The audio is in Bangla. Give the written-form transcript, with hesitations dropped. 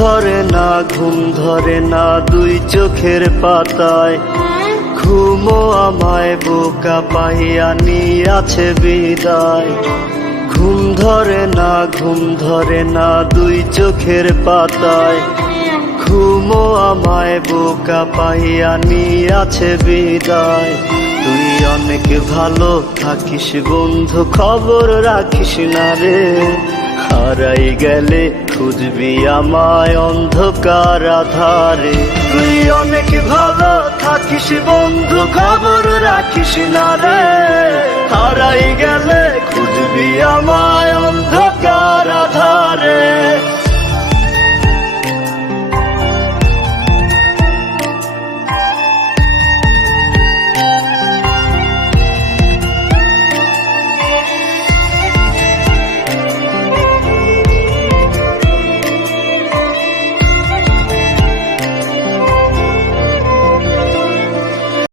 ধরে না, ঘুম ধরে না দুই চোখের পাতায়, ঘুমো আমায় বোকা পাইয়া নিয়াছে বিদায়। ঘুম ধরে না, ঘুম ধরে না দুই চোখের পাতায়, ঘুমো আমায় বোকা পাইয়া নিয়াছে বিদায়। তুই অনেক ভালো থাকিস বন্ধু, খবর রাখিস না রে, হারাই গেলে খুঁজবি আমায় অন্ধকার আধারে। তুই অনেক ভালো থাকিস বন্ধু, খবর রাখিস না রে, হারাই গেলে খুঁজবি আমায়